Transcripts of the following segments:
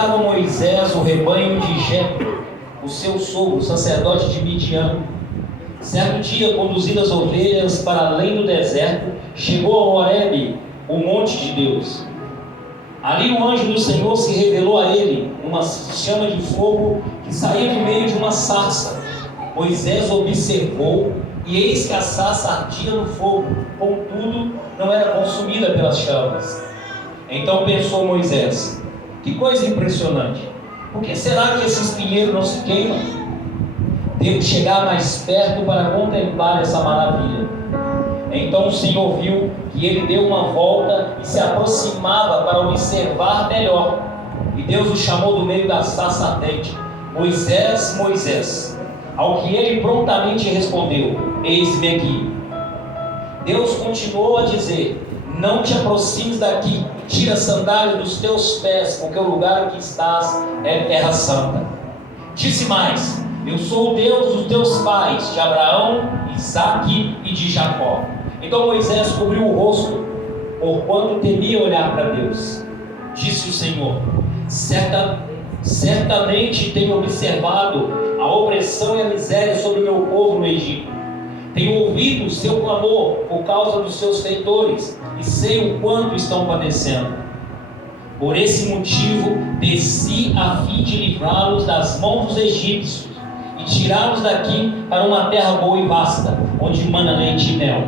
apacentava Moisés o rebanho de Jetro, o seu sogro, sacerdote de Midian. Certo dia, conduzindo as ovelhas para além do deserto, chegou a Horebe, o monte de Deus. Ali o anjo do Senhor se revelou a ele, uma chama de fogo que saía do meio de uma sarça. Moisés observou, e eis que a sarça ardia no fogo, contudo não era consumida pelas chamas. Então pensou Moisés: que coisa impressionante! Por que será que esse espinheiro não se queima? Devo chegar mais perto para contemplar essa maravilha. Então o Senhor viu que ele deu uma volta e se aproximava para observar melhor. E Deus o chamou do meio da sarça ardente: Moisés, Moisés. Ao que ele prontamente respondeu: eis-me aqui. Deus continuou a dizer: não te aproximes daqui, tira as sandálias dos teus pés, porque o lugar em que estás é terra santa. Disse mais: eu sou o Deus dos teus pais, de Abraão, Isaque e de Jacó. Então Moisés cobriu o rosto, porquanto temia olhar para Deus. Disse o Senhor: certamente tenho observado a opressão e a miséria sobre o meu povo no Egito. Tenho ouvido o seu clamor por causa dos seus feitores, e sei o quanto estão padecendo. Por esse motivo desci a fim de livrá-los das mãos dos egípcios e tirá-los daqui para uma terra boa e vasta, onde mana leite e mel,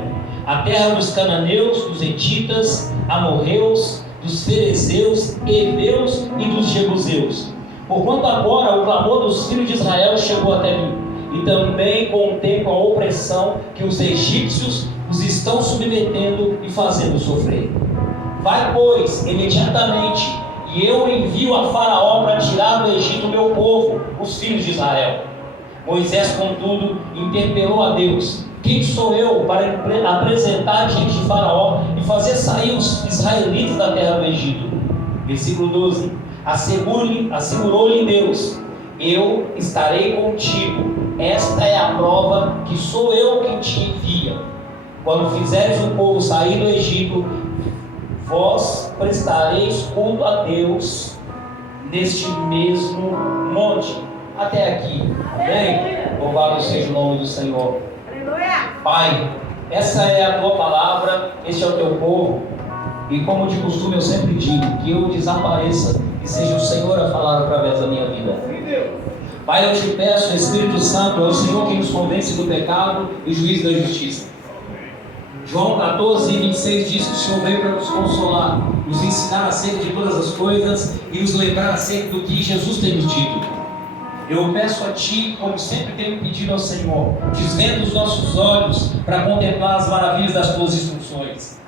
a terra dos cananeus, dos hetitas, amorreus, dos ferezeus, heveus e dos jebuseus. Porquanto agora o clamor dos filhos de Israel chegou até mim, e também contemplo a opressão que os egípcios os estão submetendo e fazendo sofrer. Vai, pois, imediatamente, e eu envio a Faraó para tirar do Egito o meu povo, os filhos de Israel. Moisés, contudo, interpelou a Deus: quem sou eu para apresentar diante de Faraó e fazer sair os israelitas da terra do Egito? Versículo 12. Assegurou-lhe Deus: eu estarei contigo. Esta é a prova que sou eu quem te envia. Quando fizeres o povo sair do Egito, vós prestareis culto a Deus neste mesmo monte. Até aqui. Amém? Louvado seja o nome do Senhor. Pai, essa é a tua palavra, este é o teu povo. E como de costume eu sempre digo, que eu desapareça e seja o Senhor a falar através da minha vida. Pai, eu te peço, Espírito Santo, é o Senhor quem nos convence do pecado e juiz da justiça. João 14, 26 diz que o Senhor veio para nos consolar, nos ensinar acerca de todas as coisas e nos lembrar acerca do que Jesus tem nos dito. Eu peço a Ti, como sempre tenho pedido ao Senhor, desvenda os nossos olhos para contemplar as maravilhas das Tuas instruções.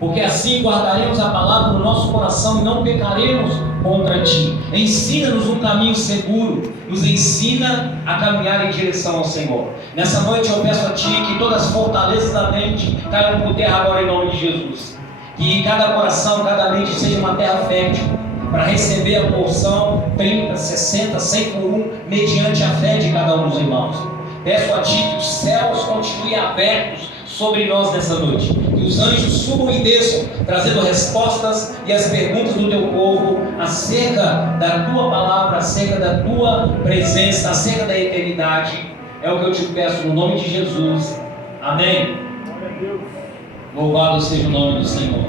Porque assim guardaremos a palavra no nosso coração e não pecaremos contra Ti. Ensina-nos um caminho seguro, nos ensina a caminhar em direção ao Senhor. Nessa noite eu peço a Ti que todas as fortalezas da mente caiam por terra agora em nome de Jesus. Que cada coração, cada mente seja uma terra fértil para receber a porção 30, 60, 100 por 1, mediante a fé de cada um dos irmãos. Peço a Ti que os céus continuem abertos sobre nós nessa noite, que os anjos subam e desçam, trazendo respostas e as perguntas do teu povo acerca da tua palavra, acerca da tua presença, acerca da eternidade. É o que eu te peço no nome de Jesus. Amém. Louvado seja o nome do Senhor.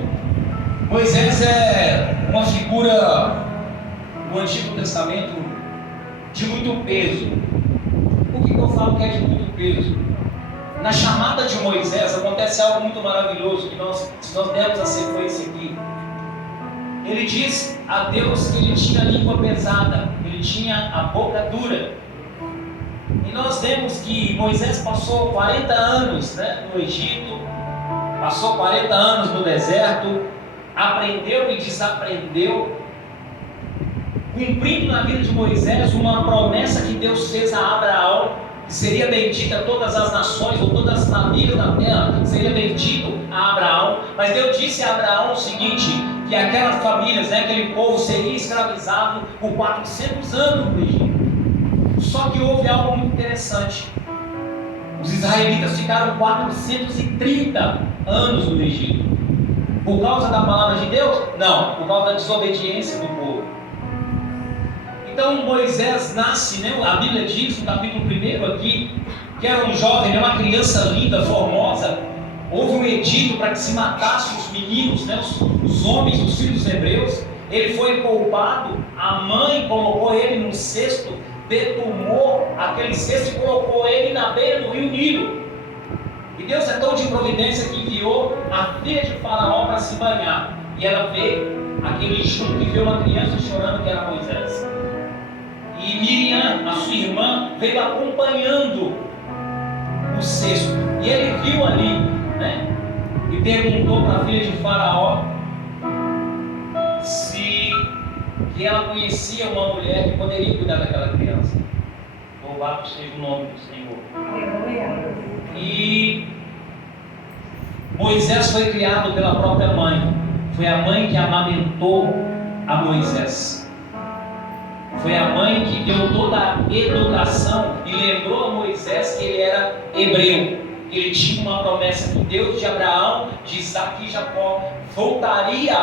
Moisés é uma figura no Antigo Testamento de muito peso. Por que eu falo que é de muito peso? Na chamada de Moisés acontece algo muito maravilhoso, que se nós dermos a sequência aqui, ele diz a Deus que ele tinha a língua pesada, ele tinha a boca dura. E nós vemos que Moisés passou 40 anos no Egito, passou 40 anos no deserto, aprendeu e desaprendeu, cumprindo na vida de Moisés uma promessa que Deus fez a Abraão, que seria bendita todas as nações, ou todas as famílias da terra, seria bendito a Abraão. Mas Deus disse a Abraão o seguinte, que aquelas famílias, aquele povo seria escravizado por 400 anos no Egito. Só que houve algo muito interessante. Os israelitas ficaram 430 anos no Egito. Por causa da palavra de Deus? Não, por causa da desobediência do povo. Então Moisés nasce, né? A Bíblia diz no capítulo 1 aqui, que era um jovem, uma criança linda, formosa. Houve um edito para que se matasse os meninos, né? Os homens, os filhos hebreus. Ele foi poupado, a mãe colocou ele num cesto, detumou aquele cesto e colocou ele na beira do rio Nilo. E Deus é tão de providência que enviou a filha de Faraó para se banhar. E ela vê aquele junto e vê uma criança chorando, que era Moisés. E Miriam, a sua irmã, veio acompanhando o cesto. E ele viu ali, né? E perguntou para a filha de Faraó que ela conhecia uma mulher que poderia cuidar daquela criança. Louvado seja o nome do Senhor. E Moisés foi criado pela própria mãe. Foi a mãe que amamentou a Moisés. Foi a mãe que deu toda a educação e lembrou a Moisés que ele era hebreu. Ele tinha uma promessa que Deus de Abraão, de Isaac e Jacó voltaria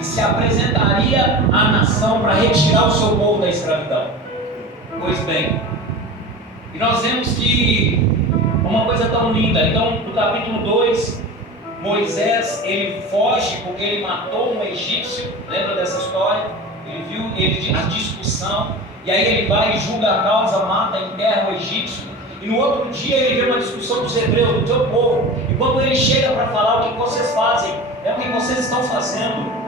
e se apresentaria à nação para retirar o seu povo da escravidão. Pois bem, e nós vemos que uma coisa tão linda. Então, no capítulo 2, Moisés, ele foge porque ele matou um egípcio. Lembra dessa história? Ele viu a discussão, e aí ele vai e julga a causa, mata, enterra o egípcio. E no outro dia ele vê uma discussão dos hebreus, do teu povo. E quando ele chega para falar o que vocês fazem, é o que vocês estão fazendo.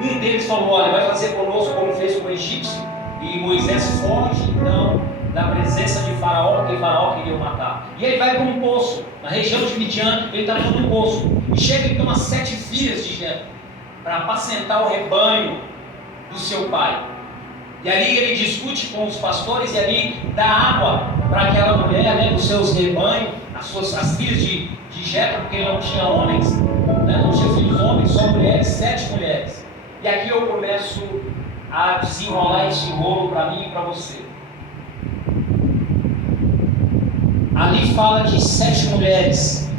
Um deles falou: olha, vai fazer conosco como fez com o egípcio. E Moisés foge então da presença de Faraó, porque Faraó queria o matar. E ele vai para um poço, na região de Midian, ele está num poço. E chega então as 7 filhas de Jetro para apacentar o rebanho do seu pai. E ali ele discute com os pastores e ali dá água para aquela mulher, né, dos seus rebanhos, as filhas de Jetro, porque ele não tinha homens, né, não tinha filhos homens, só mulheres, 7 mulheres. E aqui eu começo a desenrolar esse rolo para mim e para você. Ali fala de 7 mulheres,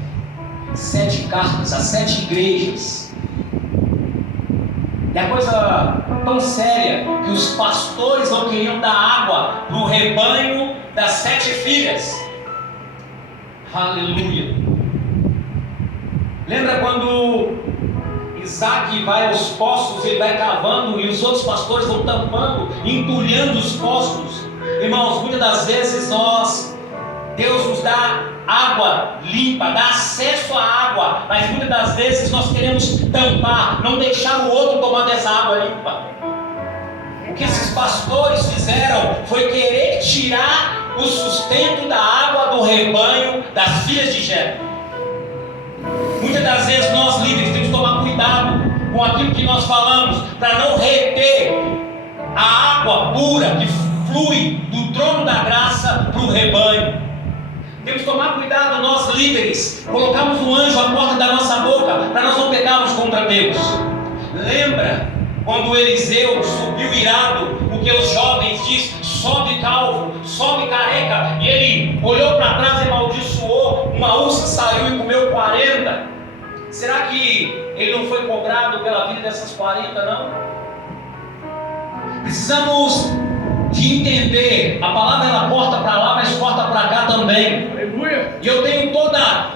7 cartas, as 7 igrejas. E a coisa tão séria que os pastores não queriam dar água para o rebanho das 7 filhas. Aleluia. Lembra quando Isaac vai aos poços, ele vai cavando e os outros pastores vão tampando, entulhando os poços? Irmãos, muitas das vezes Deus nos dá água limpa, dá acesso à água, mas muitas das vezes nós queremos tampar, não deixar o outro tomar dessa água limpa. O que esses pastores fizeram foi querer tirar o sustento da água do rebanho das filhas de Jetro. Muitas das vezes nós líderes temos que tomar cuidado com aquilo que nós falamos, para não reter a água pura que flui do trono da graça para o rebanho. Temos que tomar cuidado, nós líderes, colocarmos um anjo à porta da nossa boca, para nós não pecarmos contra Deus. Lembra quando Eliseu subiu irado, porque os jovens dizem: sobe calvo, sobe careca, e ele olhou para trás e amaldiçoou, uma ursa saiu e comeu 40. Será que ele não foi cobrado pela vida dessas 40, não? Precisamos de entender, a palavra ela corta para lá, mas corta para cá também. Aleluia. E eu tenho toda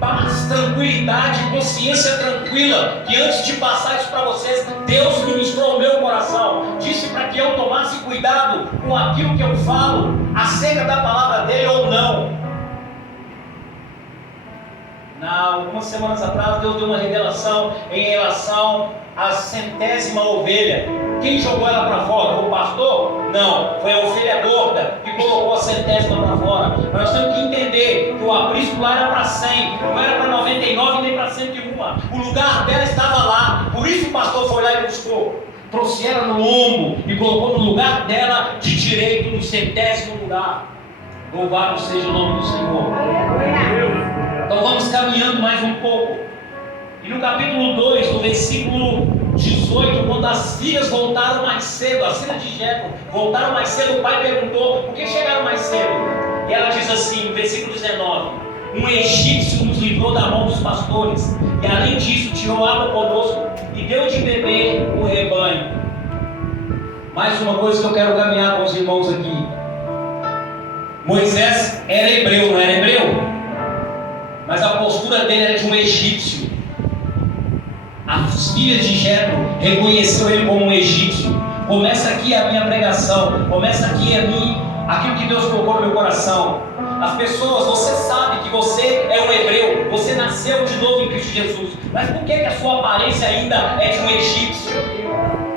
paz, tranquilidade, consciência tranquila, que antes de passar isso para vocês, Deus ministrou o meu coração, disse para que eu tomasse cuidado com aquilo que eu falo, acerca da palavra dele ou não. Algumas semanas atrás, Deus deu uma revelação em relação à 100ª ovelha. Quem jogou ela para fora? Foi o pastor? Não, foi a ovelha gorda que colocou a 100ª para fora. Mas nós temos que entender que o aprisco lá era para 100, não era para 99 nem para 101. O lugar dela estava lá, por isso o pastor foi lá e buscou. Trouxe ela no lombo e colocou no lugar dela de direito, no 100º lugar. Louvado seja o nome do Senhor. Então vamos caminhando mais um pouco. E no capítulo 2, no versículo 18, quando as filhas voltaram mais cedo, as filhas de Jetro voltaram mais cedo, o pai perguntou: por que chegaram mais cedo? E ela diz assim, no versículo 19: um egípcio nos livrou da mão dos pastores, e além disso tirou água conosco e deu de beber o rebanho. Mais uma coisa que eu quero caminhar com os irmãos aqui. Moisés era hebreu, não era hebreu? Mas a postura dele era de um egípcio. As filhas de Jetro reconheceu ele como um egípcio. Começa aqui a minha pregação, começa aqui aquilo que Deus colocou no meu coração. As pessoas, você sabe que você é um hebreu, você nasceu de novo em Cristo Jesus, mas por que a sua aparência ainda é de um egípcio?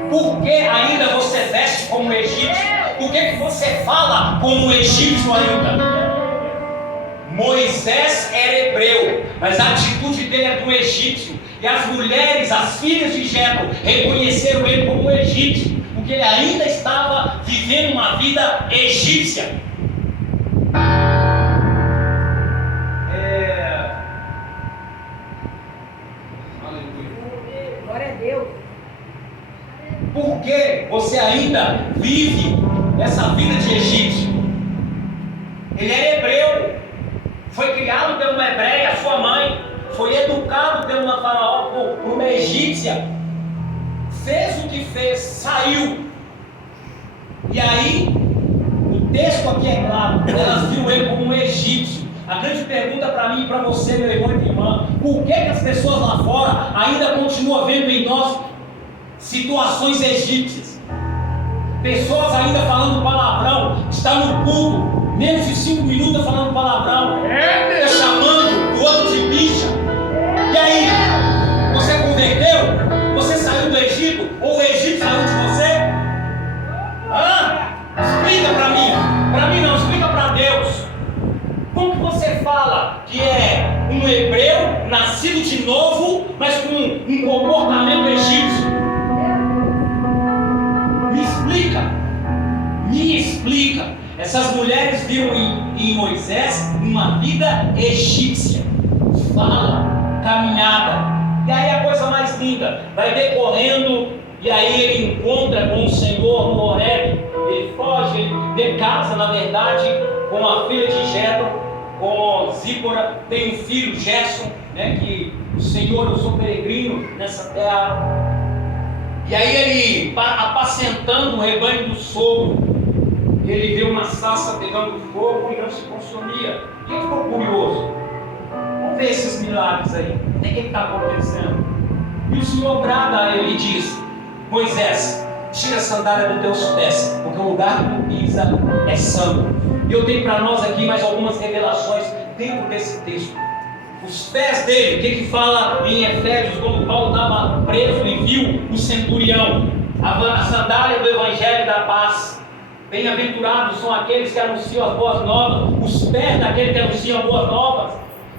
Por que ainda você veste como um egípcio? Por que você fala como um egípcio ainda? Moisés era hebreu, mas a atitude dele é do egípcio. E as mulheres, as filhas de Jetro, reconheceram ele como um egípcio, porque ele ainda estava vivendo uma vida egípcia. Glória a Deus. Por que você ainda vive essa vida de egípcio? Ele é hebreu, foi criado por uma hebreia, sua mãe, foi educado por uma faraó, por uma egípcia, fez o que fez, saiu. E aí, o texto aqui é claro, elas viram ele como um egípcio. A grande pergunta para mim e para você, meu irmão e minha irmã, por que as pessoas lá fora ainda continuam vendo em nós situações egípcias? Pessoas ainda falando palavrão, está no culto, menos de 5 minutos falando palavrão, chamando o outro de bicha. E aí, você converteu? Você saiu do Egito? Ou o Egito saiu de você? Explica para mim. Para mim não, explica para Deus. Como que você fala que é um hebreu nascido de novo, mas com um comportamento egípcio? Me explica. Essas mulheres viram em Moisés uma vida egípcia. Fala, caminhada. E aí a coisa mais linda, vai decorrendo, e aí ele encontra com o Senhor no Horebe. Ele foge, ele casa, na verdade, com a filha de Jetro, com Zípora, tem um filho, Gerson, né, que o Senhor, eu sou peregrino nessa terra. E aí ele, apacentando o rebanho do sogro, ele vê uma sarça pegando fogo e não se consumia. E ele ficou curioso. Vamos ver esses milagres aí. O que está acontecendo? E o Senhor brada a ele e diz: Moisés, tira a sandália dos teus pés, porque o lugar que tu pisa é santo. E eu tenho para nós aqui mais algumas revelações dentro desse texto. Os pés dele, o que fala em Efésios, quando Paulo estava preso e viu o centurião, a sandália do Evangelho da Paz. Bem-aventurados são aqueles que anunciam as boas novas, os pés daquele que anuncia as boas novas.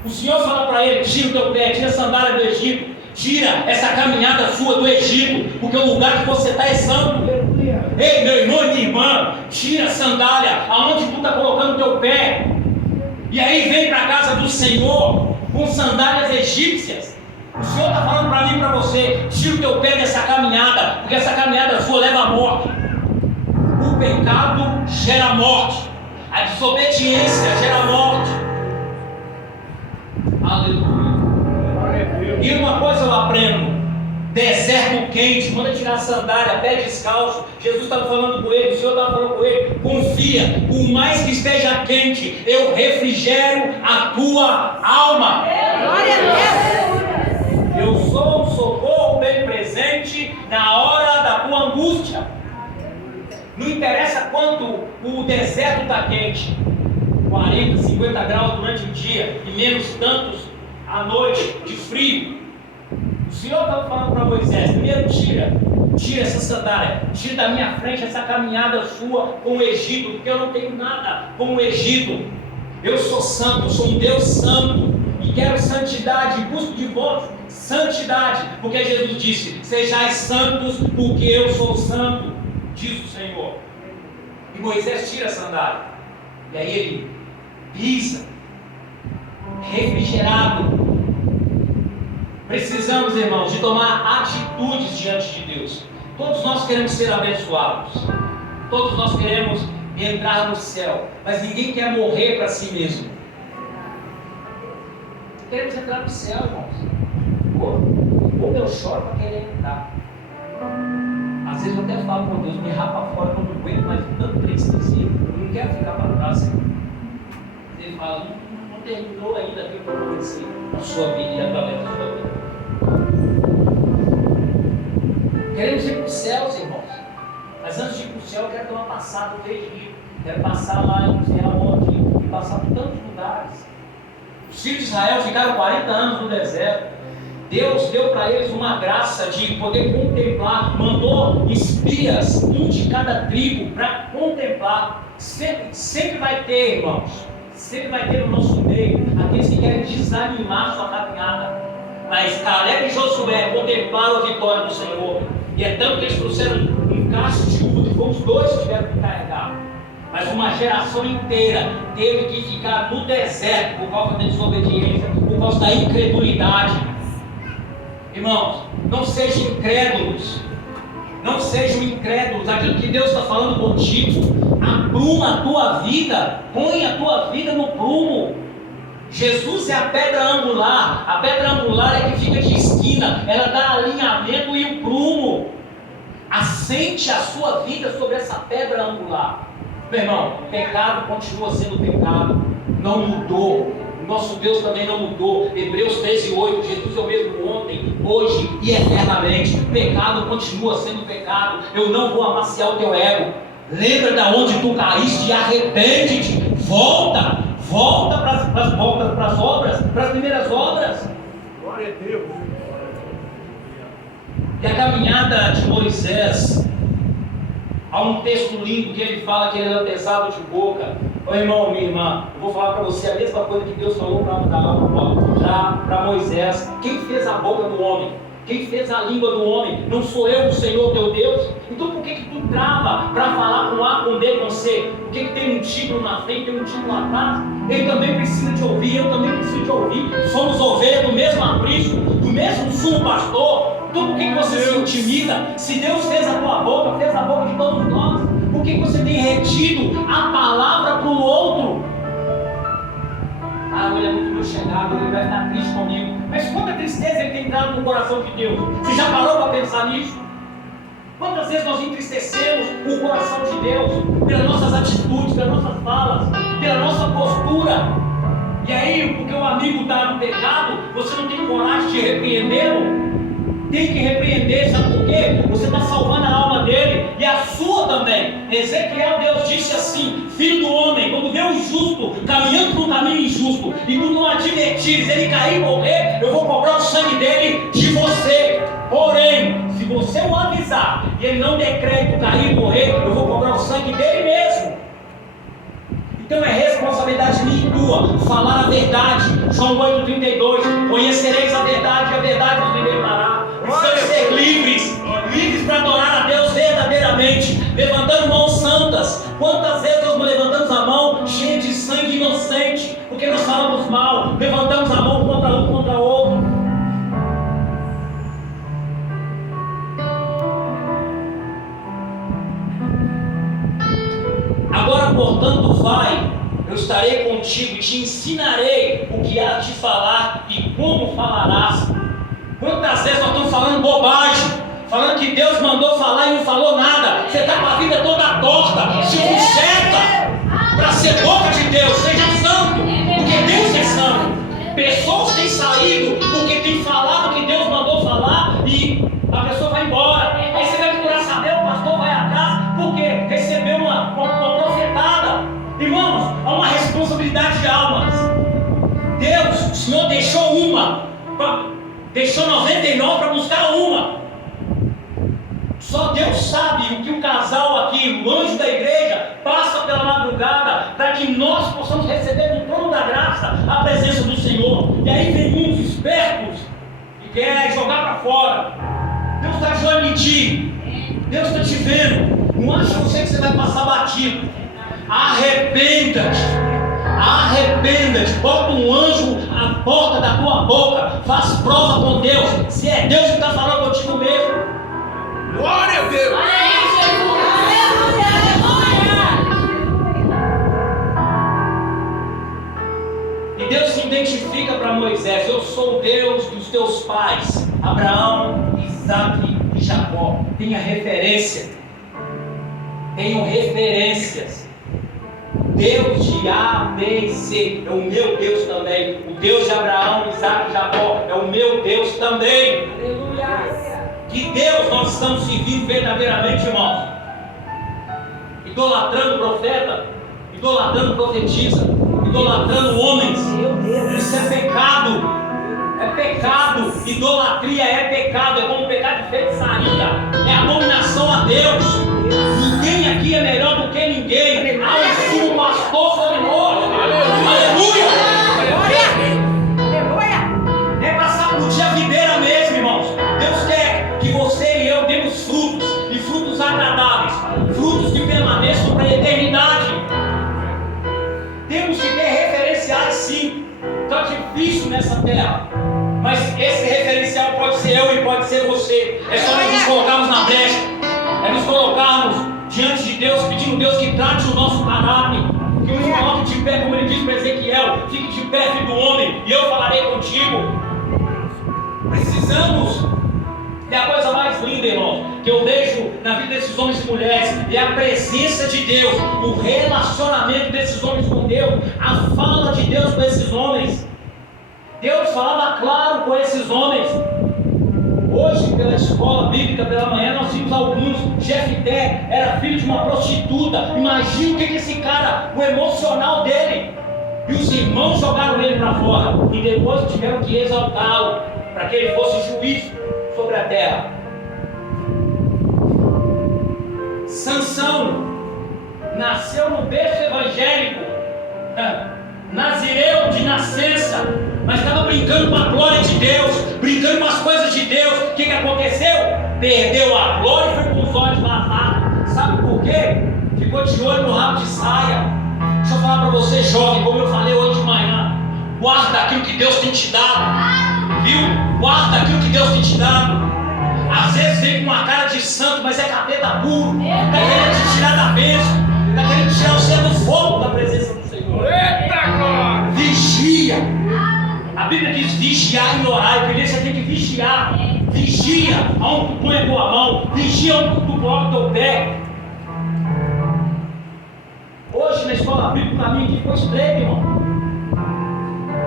O Senhor fala para ele: tira o teu pé, tira a sandália do Egito, tira essa caminhada sua do Egito, porque o lugar que você está é santo. Ei, meu irmão e minha irmã, tira a sandália, aonde tu está colocando o teu pé, e aí vem para a casa do Senhor com sandálias egípcias. O Senhor está falando para mim e para você: tira o teu pé dessa caminhada, porque essa caminhada sua leva à morte. O pecado gera morte, a desobediência gera morte. Aleluia. E uma coisa eu aprendo: deserto quente, manda tirar a sandália, pé descalço. Jesus estava falando com ele, o Senhor estava falando com ele: confia, por mais que esteja quente, eu refrigero a tua alma. Glória a Deus. Eu sou um socorro bem presente na hora da tua angústia. Não interessa quanto o deserto está quente, 40, 50 graus durante o dia e menos tantos à noite de frio. O Senhor estava falando para Moisés: primeiro tira essa sandália, tira da minha frente essa caminhada sua com o Egito, porque eu não tenho nada com o Egito. Eu sou santo, eu sou um Deus santo e quero santidade, e busco de vós santidade, porque Jesus disse: sejais santos porque eu sou santo, diz o Senhor. E Moisés tira a sandália, e aí ele pisa, refrigerado. Precisamos, irmãos, de tomar atitudes diante de Deus. Todos nós queremos ser abençoados, todos nós queremos entrar no céu, mas ninguém quer morrer para si mesmo. Queremos entrar no céu, irmãos. Como eu choro para querer entrar. Às vezes eu até falo com Deus, me rapa fora, eu não aguento mais tanto tristeza, eu não quero ficar para trás, Senhor. Ele fala, não terminou ainda aquilo que eu comecei na sua vida e através da sua vida. Queremos ir para os céus, irmãos. Mas antes de ir para o céu, eu quero ter uma passada no Egito. Quero passar lá em Israel, e passar por tantos lugares. Os filhos de Israel ficaram 40 anos no deserto. Deus deu para eles uma graça de poder contemplar, mandou espias, um de cada tribo, para contemplar. Sempre vai ter, irmãos, sempre vai ter no nosso meio aqueles que querem desanimar sua caminhada. Mas Caleb e Josué contemplaram a vitória do Senhor. E é tanto que eles trouxeram um cacho de uva, que foram os dois que tiveram que carregar. Mas uma geração inteira teve que ficar no deserto por causa da desobediência, por causa da incredulidade. Irmãos, não sejam incrédulos. Não sejam incrédulos. Aquilo que Deus está falando contigo, apruma a tua vida. Põe a tua vida no prumo. Jesus é a pedra angular. A pedra angular é que fica de esquina. Ela dá alinhamento e o prumo. Assente a sua vida sobre essa pedra angular. Meu irmão, pecado continua sendo pecado. Não mudou. Nosso Deus também não mudou. Hebreus 13:8, Jesus é o mesmo ontem, hoje e eternamente. Pecado continua sendo pecado. Eu não vou amaciar o teu ego. Lembra de onde tu caíste e arrepende-te. Volta para as obras, para as primeiras obras. Glória a Deus. E a caminhada de Moisés, há um texto lindo que ele fala que ele era pesado de boca. Ô irmão, minha irmã, eu vou falar para você a mesma coisa que Deus falou para Moisés. Quem fez a boca do homem? Quem fez a língua do homem? Não sou eu, o Senhor teu Deus? Então por que tu trava para falar com A, com B, com C? Por que tem um título na frente, tem um título atrás? Ele também precisa de ouvir, eu também preciso de ouvir. Somos ovelhas do mesmo aprisco, do mesmo sumo pastor. Então por que você se intimida? Se Deus fez a tua boca, fez a boca de todos nós, por que você tem retido a palavra para o outro? Ah, ele é muito meu chegado, ele vai ficar triste comigo. Mas quanta tristeza ele tem entrado no coração de Deus? Você já parou para pensar nisso? Quantas vezes nós entristecemos o coração de Deus pelas nossas atitudes, pelas nossas falas, pela nossa postura? E aí, porque o amigo está no pecado, você não tem coragem de repreendê-lo? Tem que repreender, sabe por quê? Você está salvando a alma dele e a sua também. Ezequiel, Deus disse assim: filho do homem, quando vê o injusto caminhando por um caminho injusto e tu não advertires ele cair e morrer, eu vou cobrar o sangue dele de você. Porém, se você o avisar e ele não der crédito, cair e morrer, eu vou cobrar o sangue dele mesmo. Então é responsabilidade minha e tua falar a verdade. João 8,32: conhecereis a verdade e a verdade vos libertará. Precisamos ser livres para adorar a Deus verdadeiramente, levantando mãos santas. Quantas vezes nós levantamos a mão cheia de sangue inocente, porque nós falamos mal, levantamos a mão contra um, contra outro. Agora, portanto, vai, eu estarei contigo e te ensinarei o que há de falar e como falarás. Quantas vezes nós estamos falando bobagem, falando que Deus mandou falar e não falou nada? Você está com a vida toda torta. Se conserta para ser boca de Deus, seja santo, porque Deus é santo. Pessoas têm saído porque têm falado o que Deus mandou falar e a pessoa vai embora. Aí você vai procurar saber, o pastor vai atrás porque recebeu uma profetada. Irmãos, há uma responsabilidade de almas. Deus, o Senhor deixou uma, deixou 99 para buscar uma. Só Deus sabe o que o casal aqui, o anjo da igreja, passa pela madrugada para que nós possamos receber no trono da graça a presença do Senhor. E aí vem uns espertos que querem jogar para fora. Deus está de olho em ti. Deus está te vendo. Não acha você que você vai passar batido. Arrependa-te. Arrependa-te. Bota um anjo à porta da tua boca. Faz prova com Deus. Se é Deus que está falando contigo mesmo. Glória a Deus. E Deus se identifica para Moisés: eu sou o Deus dos teus pais, Abraão, Isaque e de Jacó. Tenha referência. Tenham referências. Deus de A, B e C é o meu Deus também. O Deus de Abraão, Isaac e Jacó é o meu Deus também. Aleluia. Que Deus nós estamos servindo verdadeiramente, irmãos? Idolatrando profeta, idolatrando profetisa, idolatrando homens. Isso é pecado. É pecado. Idolatria é pecado. É como pecado de feitiçaria. É abominação a Deus. Ninguém aqui é melhor do que ninguém. Há um sumo pastor sobre nós. Aleluia! É passar por dia videira mesmo, irmãos. Deus quer que você e eu demos frutos, e frutos agradáveis, frutos que permaneçam para a eternidade. Temos que ter referenciais, sim. Está difícil nessa terra, mas esse referencial pode ser eu e pode ser você. É só nós nos colocarmos na brecha, é nos colocarmos diante de Deus, pedindo a Deus que trate o nosso caráter, que nos coloque de pé, como ele diz para Ezequiel: fique de pé, filho do homem, e eu falarei contigo. Precisamos. E a coisa mais linda, irmão, que eu vejo na vida desses homens e mulheres é a presença de Deus, o relacionamento desses homens com Deus, a fala de Deus com esses homens. Deus falava claro com esses homens. Hoje, pela escola bíblica, pela manhã, nós vimos alguns. Jefté era filho de uma prostituta. Imagina o que esse cara, o emocional dele. E os irmãos jogaram ele para fora. E depois tiveram que exaltá-lo, para que ele fosse juiz sobre a terra. Sansão nasceu no berço evangélico, nazireu de nascença, mas estava brincando com a glória de Deus, brincando com as coisas de Deus. O que aconteceu? Perdeu a glória e foi com os olhos vazados. Sabe por quê? Ficou de olho no rabo de saia. Deixa eu falar para você, jovem, como eu falei hoje de manhã: guarda aquilo que Deus tem te dado, viu? Guarda aquilo que Deus tem te dado. Às vezes vem com uma cara de santo, mas é capeta puro. Está querendo te tirar da bênção, está querendo tirar você do fogo da presença do Senhor. Eita glória! Vigia. A Bíblia diz vigiar e orar. E você tem que vigiar. Vigia aonde tu põe a tua mão. Vigia onde tu coloca o teu pé. Hoje na escola bíblica, o caminho aqui ficou estreito, irmão.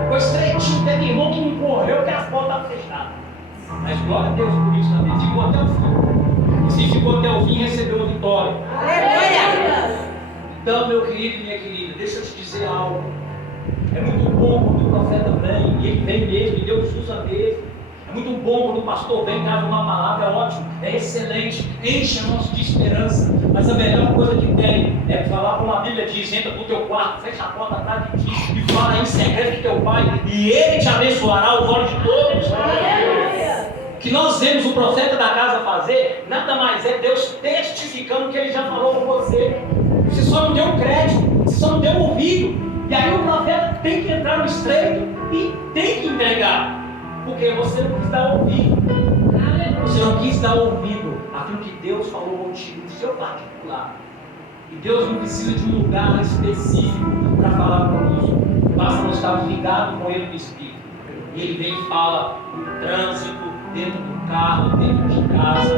Ficou estreitinho. Teve irmão que não correu porque as portas estavam fechadas. Mas glória a Deus por isso também. Ficou até o fim. E se ficou até o fim, recebeu a vitória. Aleluia. Então, meu querido e minha querida, deixa eu te dizer algo. É muito bom quando o profeta vem, e ele vem mesmo, e Deus usa mesmo. É muito bom quando o pastor vem e traz uma palavra, é ótimo, é excelente, enche nós de esperança. Mas a melhor coisa que tem é falar como a Bíblia diz: entra pro teu quarto, fecha a porta atrás de ti e fala em segredo de teu pai, e ele te abençoará os olhos de todos. O que nós vemos o profeta da casa fazer, nada mais é Deus testificando o que ele já falou com você. Você só não deu crédito, você só não deu ouvido. E aí o profeta tem que entrar no estreito e tem que entregar, porque você não quis dar ouvido. Você não quis dar ouvido àquilo que Deus falou contigo, no seu particular. E Deus não precisa de um lugar específico para falar conosco. Basta nós estarmos ligados com Ele no Espírito. E Ele vem e fala no trânsito, dentro do carro, dentro de casa.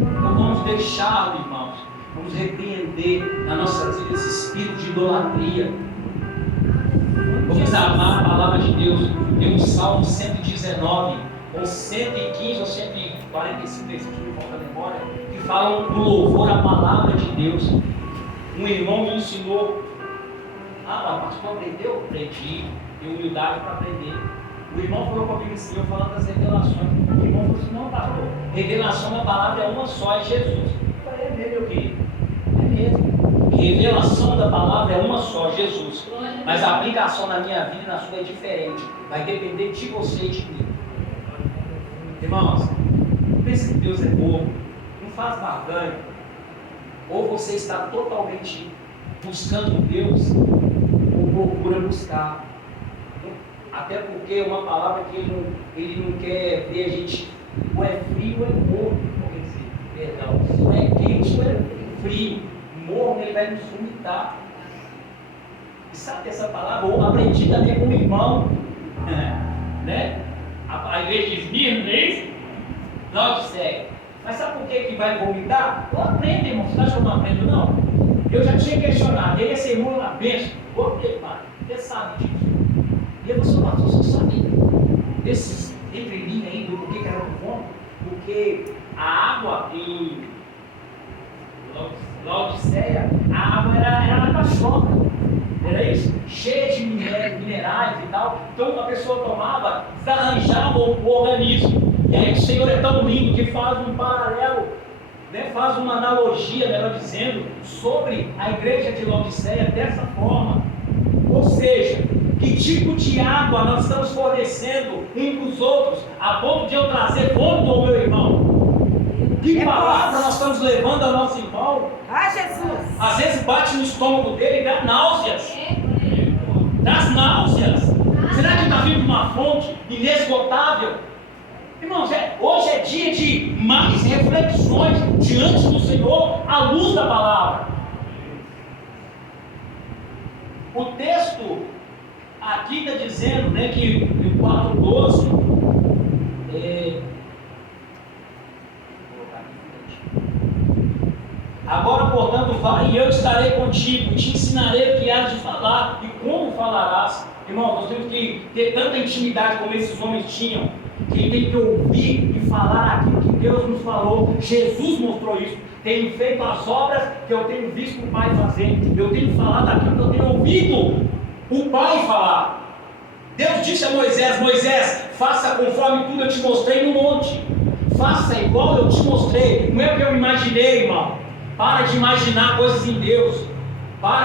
Então vamos deixá-lo, irmãos. Vamos repreender na nossa vida esse espírito de idolatria. Vamos amar a palavra de Deus. Tem um Salmo 119, ou 115 ou 145 versículos, me falta a memória, que falam do louvor à palavra de Deus. Um irmão me ensinou: pastor, aprendeu? Aprendi. Tenho humildade para aprender. O irmão falou comigo assim, eu falando das revelações. O irmão falou assim: não, pastor, revelação da palavra é uma só, é Jesus. Eu falei: é mesmo, meu querido? É mesmo. Revelação da palavra é uma só, Jesus. Mas a aplicação na minha vida e na sua é diferente. Vai depender de você e de mim. Irmãos, não pense que Deus é bobo. Não faz barganha. Ou você está totalmente buscando Deus, ou procura buscar. Até porque é uma palavra que ele não quer ver a gente, ou é frio ou é morno. Quer dizer, perdão, ou é quente ou é frio. Morno, ele vai nos vomitar. E sabe essa palavra? Eu aprendi também com o irmão, né? A igreja de Esmirna, não é isso? Não, segue. Mas sabe por que vai vomitar? Eu aprendo, irmão. Você acha que eu não aprendo, não? Eu já tinha questionado. Esse irmão é uma bênção. Ô, pai, você sabe disso. E eu falei, pastor, você sabe desses entrelinhos aí do que era o vômito? Porque a água em Laodiceia, a água era água choca. Era isso? Cheia de minerais e tal. Então uma pessoa tomava, desarranjava o organismo. E aí o Senhor é tão lindo que faz um paralelo, né? Faz uma analogia, melhor dizendo, sobre a igreja de Laodiceia dessa forma. Ou seja, que tipo de água nós estamos fornecendo uns para os outros, a ponto de eu trazer vômito ao meu irmão? Que palavra nós estamos levando ao nosso irmão? Ah, Jesus! Às vezes bate no estômago dele e dá náuseas. Das náuseas. Será que está vindo uma fonte inesgotável? Irmãos, hoje é dia de mais reflexões diante do Senhor à luz da palavra. O texto aqui está dizendo, né, que em 4:12 agora, portanto, vai e eu estarei contigo, te ensinarei o que há de falar e como falarás. Irmão, nós temos que ter tanta intimidade como esses homens tinham, que ele tem que ouvir e falar aquilo que Deus nos falou. Jesus mostrou isso. Tenho feito as obras que eu tenho visto o Pai fazer. Eu tenho falado aquilo que eu tenho ouvido o Pai falar. Deus disse a Moisés: Moisés, faça conforme tudo eu te mostrei no monte. Faça igual eu te mostrei. Não é o que eu imaginei, irmão. Para de imaginar coisas em Deus. Para